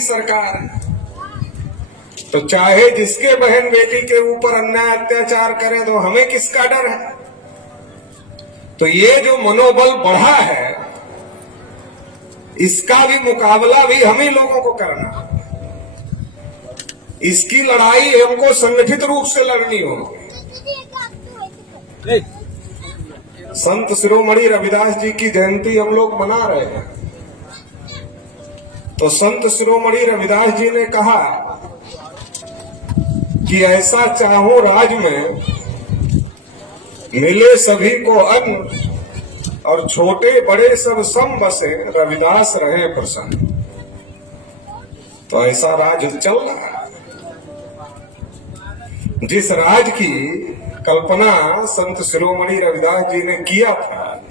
सरकार है तो चाहे जिसके बहन बेटी के ऊपर अन्याय अत्याचार करे तो हमें किसका डर है। तो ये जो मनोबल बढ़ा है इसका भी मुकाबला भी हम ही लोगों को करना। इसकी लड़ाई हमको संगठित रूप से लड़नी होगी। संत शिरोमणि रविदास जी की जयंती हम लोग मना रहे हैं तो संत शिरोमणि रविदास जी ने कहा कि ऐसा चाहो राज में मिले सभी को अन्न और छोटे बड़े सब सम बसे रविदास रहे प्रसन्न। तो ऐसा राज चल रहा है। जिस राज की कल्पना संत शिरोमणि रविदास जी ने किया था,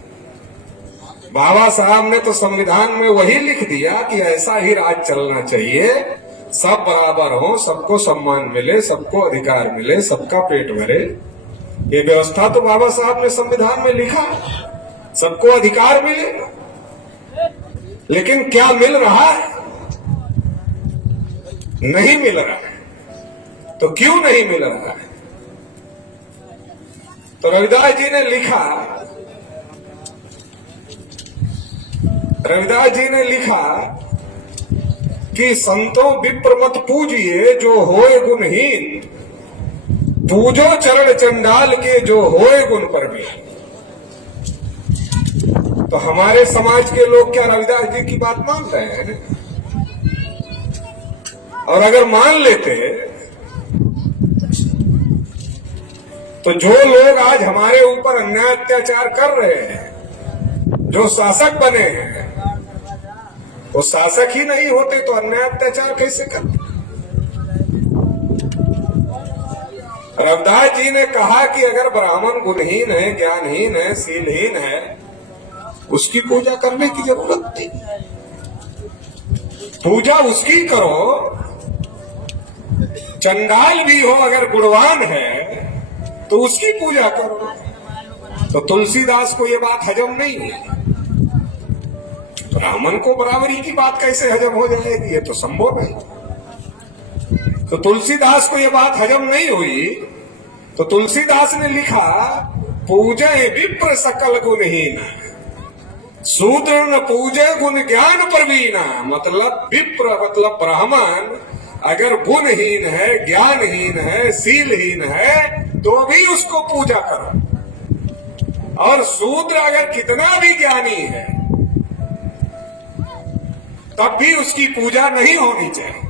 बाबा साहब ने तो संविधान में वही लिख दिया कि ऐसा ही राज चलना चाहिए, सब बराबर हो, सबको सम्मान मिले, सबको अधिकार मिले, सबका पेट भरे। ये व्यवस्था तो बाबा साहब ने संविधान में लिखा, सबको अधिकार मिले। लेकिन क्या मिल रहा है? नहीं मिल रहा है। तो क्यों नहीं मिल रहा है? तो रविदास जी ने लिखा कि संतों विप्र मत पूजिए जो होए गुणहीन, पूजो चरण चंडाल के जो होए गुण परवीन। तो हमारे समाज के लोग क्या रविदास जी की बात मान रहे हैं? और अगर मान लेते तो जो लोग आज हमारे ऊपर अन्याय अत्याचार कर रहे हैं, जो शासक बने हैं, वो शासक ही नहीं होते तो अन्याय अत्याचार कैसे करते? रविदास जी ने कहा कि अगर ब्राह्मण गुणहीन है, ज्ञानहीन है, शीलहीन है, उसकी पूजा करने की जरूरत नहीं। पूजा उसकी करो। चंडाल भी हो अगर गुणवान है तो उसकी पूजा करो। तो तुलसीदास को ये बात हजम नहीं है। ब्राह्मण को बराबरी की बात कैसे हजम हो जाएगी? ये तो संभव है। तो तुलसीदास को ये बात हजम नहीं हुई तो तुलसीदास ने लिखा, पूजे विप्र सकल गुणहीन, शूद्र न पूजे गुण ज्ञान प्रवीण। मतलब विप्र मतलब ब्राह्मण अगर गुणहीन है, ज्ञानहीन है, शीलहीन है तो भी उसको पूजा करो। और शूद्र अगर कितना भी ज्ञानी है तब भी उसकी पूजा नहीं होनी चाहिए।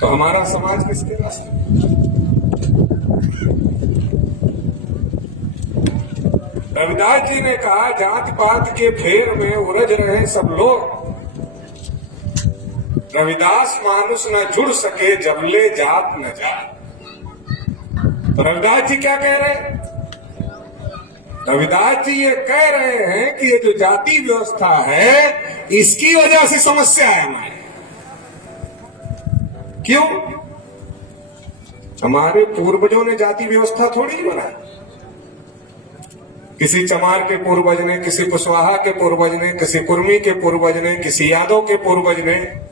तो हमारा समाज किसके रास्ते? रविदास जी ने कहा, जात पात के फेर में उलझ रहे सब लोग, रविदास मानुष न जुड़ सके जबले जात न जात। तो रविदास जी क्या कह रहे हैं? रविदास जी ये कह रहे हैं कि ये जो जाति व्यवस्था है इसकी वजह से समस्या है हमारे। क्यों? हमारे पूर्वजों ने जाति व्यवस्था थोड़ी बनाई। किसी चमार के पूर्वज ने, किसी कुशवाहा के पूर्वज ने, किसी कुर्मी के पूर्वज ने, किसी यादव के पूर्वज ने,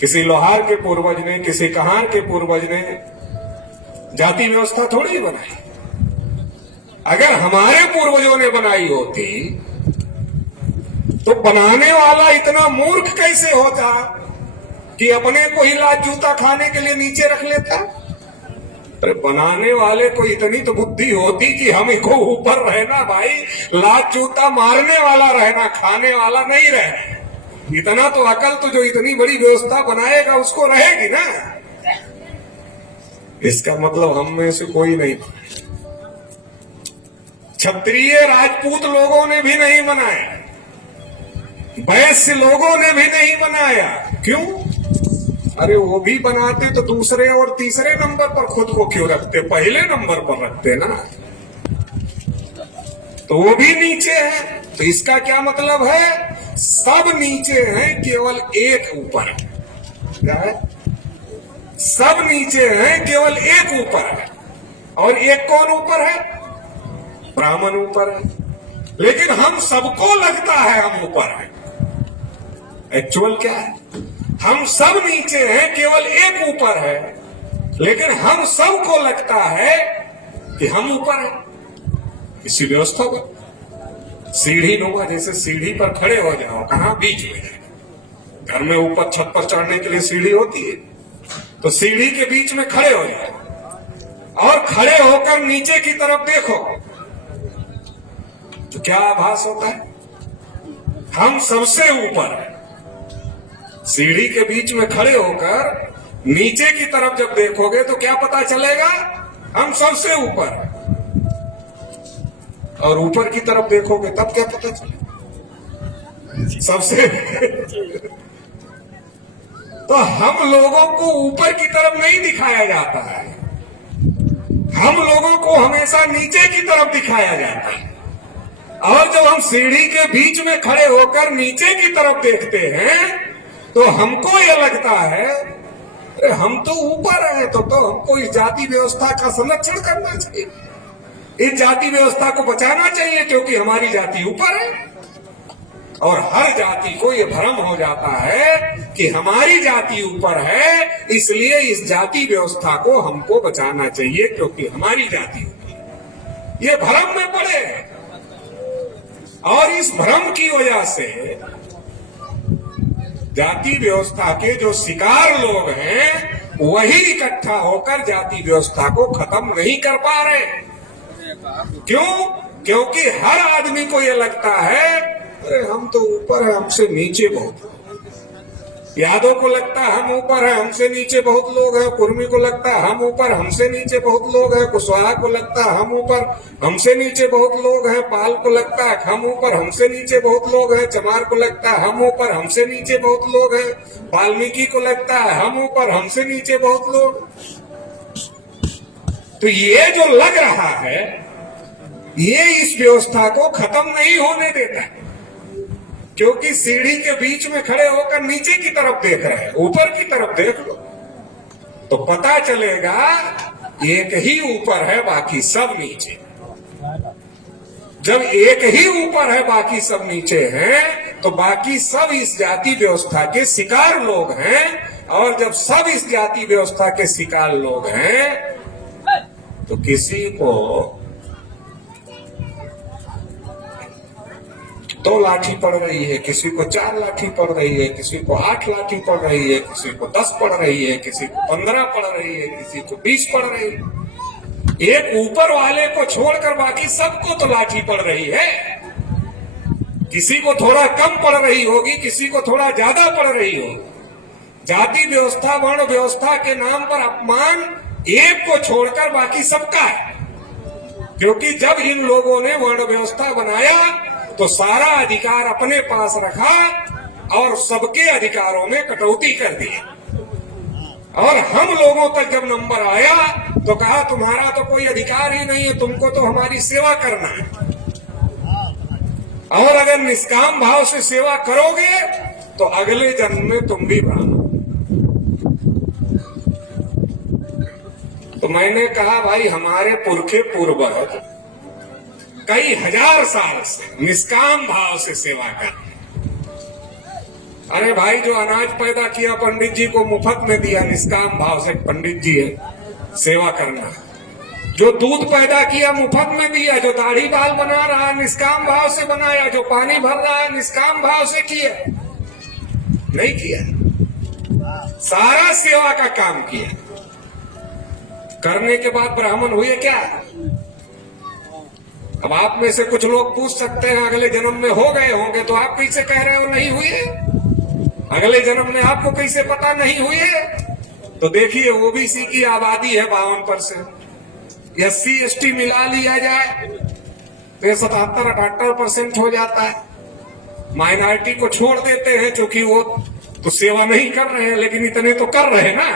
किसी लोहार के पूर्वज ने, किसी कहार के पूर्वज ने जाति व्यवस्था थोड़ी बनाई। अगर हमारे पूर्वजों ने बनाई होती तो बनाने वाला इतना मूर्ख कैसे होता कि अपने को ही लात जूता खाने के लिए नीचे रख लेता? अरे बनाने वाले को इतनी तो बुद्धि होती कि हम को ऊपर रहना, भाई लात जूता मारने वाला रहना, खाने वाला नहीं रहना। इतना तो अकल तो जो इतनी बड़ी व्यवस्था बनाएगा उसको रहेगी ना। इसका मतलब हम में से कोई नहीं। क्षत्रिय राजपूत लोगों ने भी नहीं बनाया, वैश्य लोगों ने भी नहीं बनाया। क्यों? अरे वो भी बनाते तो दूसरे और तीसरे नंबर पर खुद को क्यों रखते? पहले नंबर पर रखते ना। तो वो भी नीचे है। तो इसका क्या मतलब है? सब नीचे हैं, केवल एक ऊपर है। क्या है? सब नीचे हैं, केवल एक ऊपर है। और एक कौन ऊपर है? ब्राह्मण ऊपर है। लेकिन हम सबको लगता है हम ऊपर हैं। एक्चुअल क्या है? हम सब नीचे हैं, केवल एक ऊपर है, लेकिन हम सबको लगता है कि हम ऊपर हैं। इसी व्यवस्था पर सीढ़ी नुमा, जैसे सीढ़ी पर खड़े हो जाओ, कहां? बीच में है। घर में ऊपर छत पर चढ़ने के लिए सीढ़ी होती है, तो सीढ़ी के बीच में खड़े हो जाओ और खड़े होकर नीचे की तरफ देखो तो क्या आभास होता है? हम सबसे ऊपर हैं। सीढ़ी के बीच में खड़े होकर नीचे की तरफ जब देखोगे तो क्या पता चलेगा? हम सबसे ऊपर हैं। और ऊपर की तरफ देखोगे तब क्या पता चलेगा? सबसे तो हम लोगों को ऊपर की तरफ नहीं दिखाया जाता है, हम लोगों को हमेशा नीचे की तरफ दिखाया जाता है। और जब हम सीढ़ी के बीच में खड़े होकर नीचे की तरफ देखते हैं तो हमको यह लगता है अरे हम तो ऊपर हैं, तो हमको इस जाति व्यवस्था का संरक्षण करना चाहिए, इस जाति व्यवस्था को बचाना चाहिए, क्योंकि हमारी जाति ऊपर है। और हर जाति को यह भ्रम हो जाता है कि हमारी जाति ऊपर है, इसलिए इस जाति व्यवस्था को हमको बचाना चाहिए, क्योंकि हमारी जाति ऊपर है। ये भ्रम में पड़े हैं और इस भ्रम की वजह से जाति व्यवस्था के जो शिकार लोग हैं वही इकट्ठा होकर जाति व्यवस्था को खत्म नहीं कर पा रहे। क्यों? क्योंकि हर आदमी को यह लगता है अरे हम तो ऊपर है, हमसे नीचे बहुत। यादव को लगता है हम ऊपर है, हमसे नीचे बहुत लोग हैं। कुर्मी को लगता है हम ऊपर, हमसे नीचे बहुत लोग हैं। कुशवाहा को लगता है हम ऊपर, हमसे नीचे बहुत लोग हैं। पाल को लगता है हम ऊपर, हमसे नीचे बहुत लोग हैं। चमार को लगता है हम ऊपर, हमसे नीचे बहुत लोग हैं। वाल्मीकि को लगता है हम ऊपर, हमसे नीचे बहुत लोग। तो ये जो लग रहा है ये इस व्यवस्था को खत्म नहीं होने देता है, क्योंकि सीढ़ी के बीच में खड़े होकर नीचे की तरफ देख रहे हैं। ऊपर की तरफ देख लो तो पता चलेगा एक ही ऊपर है, बाकी सब नीचे। जब एक ही ऊपर है, बाकी सब नीचे हैं, तो बाकी सब इस जाति व्यवस्था के शिकार लोग हैं। और जब सब इस जाति व्यवस्था के शिकार लोग हैं तो किसी को 2 लाठी पड़ रही है, किसी को 4 लाठी पड़ रही है, किसी को 8 लाठी पड़ रही है, किसी को 10 पड़ रही है, किसी को 15 पड़ रही है, किसी को 20 पड़ रही है। एक ऊपर वाले को छोड़कर बाकी सबको तो लाठी पड़ रही है। किसी को थोड़ा कम पड़ रही होगी, किसी को थोड़ा ज्यादा पड़ रही होगी। जाति व्यवस्था, वर्ण व्यवस्था के नाम पर अपमान एक को छोड़कर बाकी सबका है, क्योंकि जब इन लोगों ने वर्ण व्यवस्था बनाया तो सारा अधिकार अपने पास रखा और सबके अधिकारों में कटौती कर दी। और हम लोगों तक जब नंबर आया तो कहा तुम्हारा तो कोई अधिकार ही नहीं है, तुमको तो हमारी सेवा करना है। और अगर निष्काम भाव से सेवा करोगे तो अगले जन्म में तुम भी ब्राह्मण। तो मैंने कहा भाई हमारे पुरखे पूर्वज कई हजार साल से निष्काम भाव से सेवा कर। अरे भाई जो अनाज पैदा किया पंडित जी को मुफ्त में दिया, निष्काम भाव से पंडित जी है सेवा करना। जो दूध पैदा किया मुफ्त में दिया, जो दाढ़ी बाल बना रहा निष्काम भाव से बनाया, जो पानी भर रहा है निष्काम भाव से किया। नहीं किया, सारा सेवा का काम किया। करने के बाद ब्राह्मण हुए क्या? अब आप में से कुछ लोग पूछ सकते हैं अगले जन्म में हो गए होंगे, तो आप कैसे कह रहे हो नहीं हुए? अगले जन्म में आपको कैसे पता नहीं हुए? तो देखिए ओबीसी की आबादी है 52%, SC ST मिला लिया जाए तो 77-78% हो जाता है। माइनॉरिटी को छोड़ देते हैं क्योंकि वो तो सेवा नहीं कर रहे हैं, लेकिन इतने तो कर रहे हैं ना।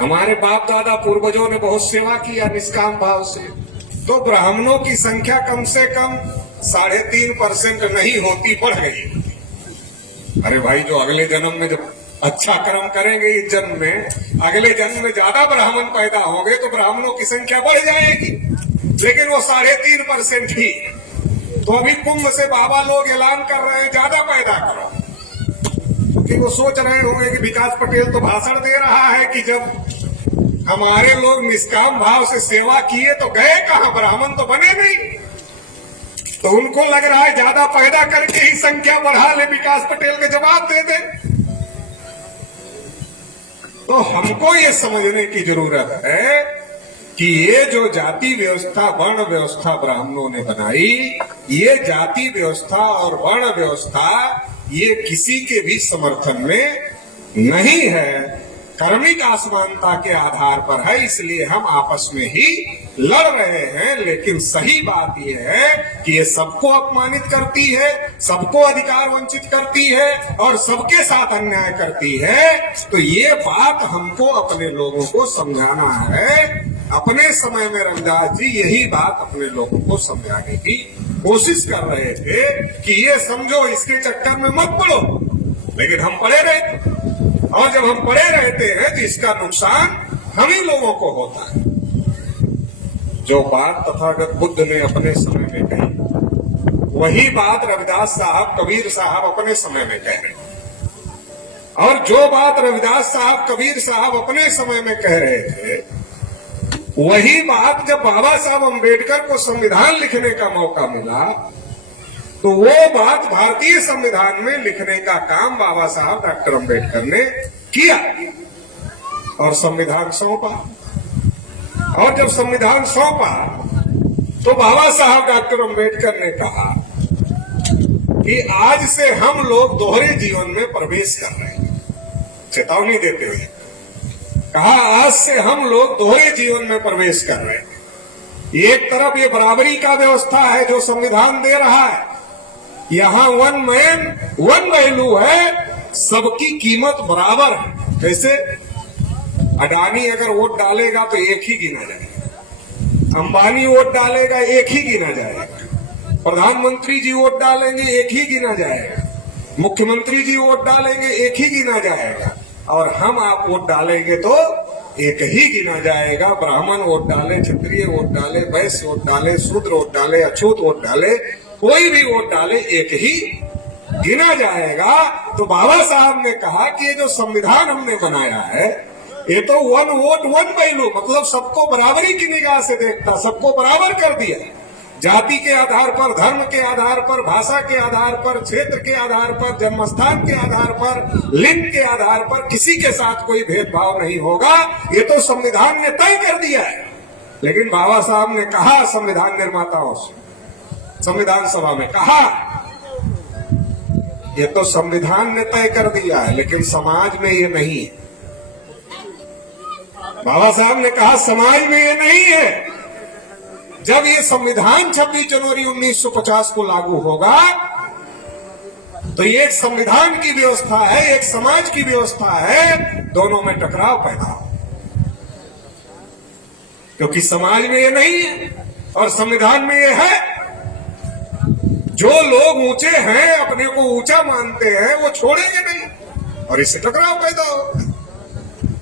हमारे बाप दादा पूर्वजों ने बहुत सेवा किया निष्काम भाव से। तो ब्राह्मणों की संख्या कम से कम 3.5% नहीं होती, बढ़ गई। अरे भाई जो अगले जन्म में जब अच्छा कर्म करेंगे इस जन्म में, अगले जन्म में ज्यादा ब्राह्मण पैदा होंगे तो ब्राह्मणों की संख्या बढ़ जाएगी, लेकिन वो 3.5% ही। तो अभी कुंभ से बाबा लोग ऐलान कर रहे हैं ज्यादा पैदा करो। वो सोच रहे होंगे कि विकास पटेल तो भाषण दे रहा है कि जब हमारे लोग निष्काम भाव से सेवा किए तो गए कहां, ब्राह्मण तो बने नहीं। तो उनको लग रहा है ज्यादा पैदा करके ही संख्या बढ़ा ले, विकास पटेल के जवाब दे दे। तो हमको ये समझने की जरूरत है कि ये जो जाति व्यवस्था, वर्ण व्यवस्था ब्राह्मणों ने बनाई, ये जाति व्यवस्था और वर्ण व्यवस्था ये किसी के भी समर्थन में नहीं है, कर्मिक असमानता के आधार पर है। इसलिए हम आपस में ही लड़ रहे हैं। लेकिन सही बात यह है कि ये सबको अपमानित करती है, सबको अधिकार वंचित करती है और सबके साथ अन्याय करती है। तो ये बात हमको अपने लोगों को समझाना है। अपने समय में रविदास जी यही बात अपने लोगों को समझाने की कोशिश कर रहे थे कि ये समझो, इसके चक्कर में मत पड़ो। लेकिन हम पड़े रहते, और जब हम पड़े रहते हैं तो इसका नुकसान हम ही लोगों को होता है। जो बात तथागत बुद्ध ने अपने समय में कही, वही बात रविदास साहब, कबीर साहब अपने समय में कह रहे हैं। और जो बात रविदास साहब, कबीर साहब अपने समय में कह रहे थे, वही बात जब बाबा साहब अम्बेडकर को संविधान लिखने का मौका मिला तो वो बात भारतीय संविधान में लिखने का काम बाबा साहब डॉक्टर अम्बेडकर ने किया और संविधान सौंपा। और जब संविधान सौंपा तो बाबा साहब डॉक्टर अम्बेडकर ने कहा कि आज से हम लोग दोहरे जीवन में प्रवेश कर रहे हैं। चेतावनी देते हुए कहा, आज से हम लोग दोहरे जीवन में प्रवेश कर रहे हैं। एक तरफ ये बराबरी का व्यवस्था है जो संविधान दे रहा है, यहां वन मैन वन वैल्यू है, सबकी कीमत बराबर है। जैसे अडानी अगर वोट डालेगा तो एक ही गिना जाएगा, अंबानी वोट डालेगा एक ही गिना जाएगा, प्रधानमंत्री जी वोट डालेंगे एक ही गिना जाएगा, मुख्यमंत्री जी वोट डालेंगे एक ही गिना जाएगा, और हम आप वोट डालेंगे तो एक ही गिना जाएगा। ब्राह्मण वोट डाले, क्षत्रिय वोट डाले, वैश्य वोट डाले, शूद्र वोट डाले, अछूत वोट डाले, कोई भी वोट डाले एक ही गिना जाएगा। तो बाबा साहब ने कहा कि ये जो संविधान हमने बनाया है ये तो वन वोट वन वैल्यू, मतलब सबको बराबरी की निगाह से देखता, सबको बराबर कर दिया। जाति के आधार पर, धर्म के आधार पर, भाषा के आधार पर, क्षेत्र के आधार पर, जन्मस्थान के आधार पर, लिंग के आधार पर किसी के साथ कोई भेदभाव नहीं होगा। ये तो संविधान ने तय कर दिया है। लेकिन बाबा साहब ने कहा संविधान निर्माताओं से, संविधान सभा में कहा, ये तो संविधान ने तय कर दिया है लेकिन समाज में ये नहीं है। बाबा साहब ने कहा समाज में ये नहीं है। जब ये संविधान 26 जनवरी 1950 को लागू होगा तो ये एक संविधान की व्यवस्था है, एक समाज की व्यवस्था है, दोनों में टकराव पैदा हो, क्योंकि समाज में ये नहीं है और संविधान में ये है। जो लोग ऊंचे हैं, अपने को ऊंचा मानते हैं, वो छोड़ेंगे नहीं और इससे टकराव पैदा होगा।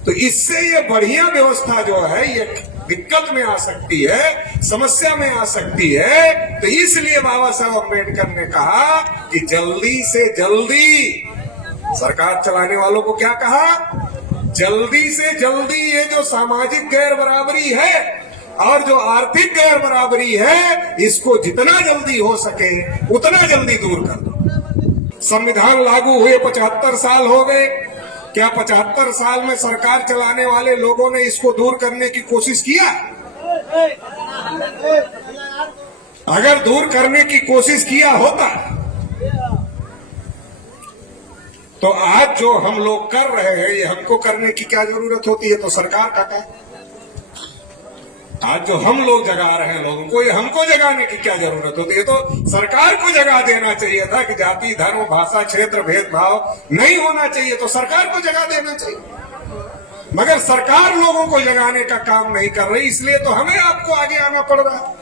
तो इससे ये बढ़िया व्यवस्था जो है ये दिक्कत में आ सकती है, समस्या में आ सकती है। तो इसलिए बाबा साहब अम्बेडकर ने कहा कि जल्दी से जल्दी, सरकार चलाने वालों को क्या कहा, जल्दी से जल्दी ये जो सामाजिक गैर बराबरी है और जो आर्थिक गैर बराबरी है, इसको जितना जल्दी हो सके उतना जल्दी दूर कर दो। संविधान लागू हुए 75 साल हो गए, क्या 75 साल में सरकार चलाने वाले लोगों ने इसको दूर करने की कोशिश किया? अगर दूर करने की कोशिश किया होता तो आज जो हम लोग कर रहे हैं ये हमको करने की क्या जरूरत होती है? तो सरकार का क्या? आज जो हम लोग जगा रहे हैं लोगों को, ये हमको जगाने की क्या जरूरत होती है? तो सरकार को जगा देना चाहिए था कि जाति, धर्म, भाषा, क्षेत्र भेदभाव नहीं होना चाहिए, तो सरकार को जगा देना चाहिए। मगर सरकार लोगों को जगाने का काम नहीं कर रही, इसलिए तो हमें आपको आगे आना पड़ रहा है।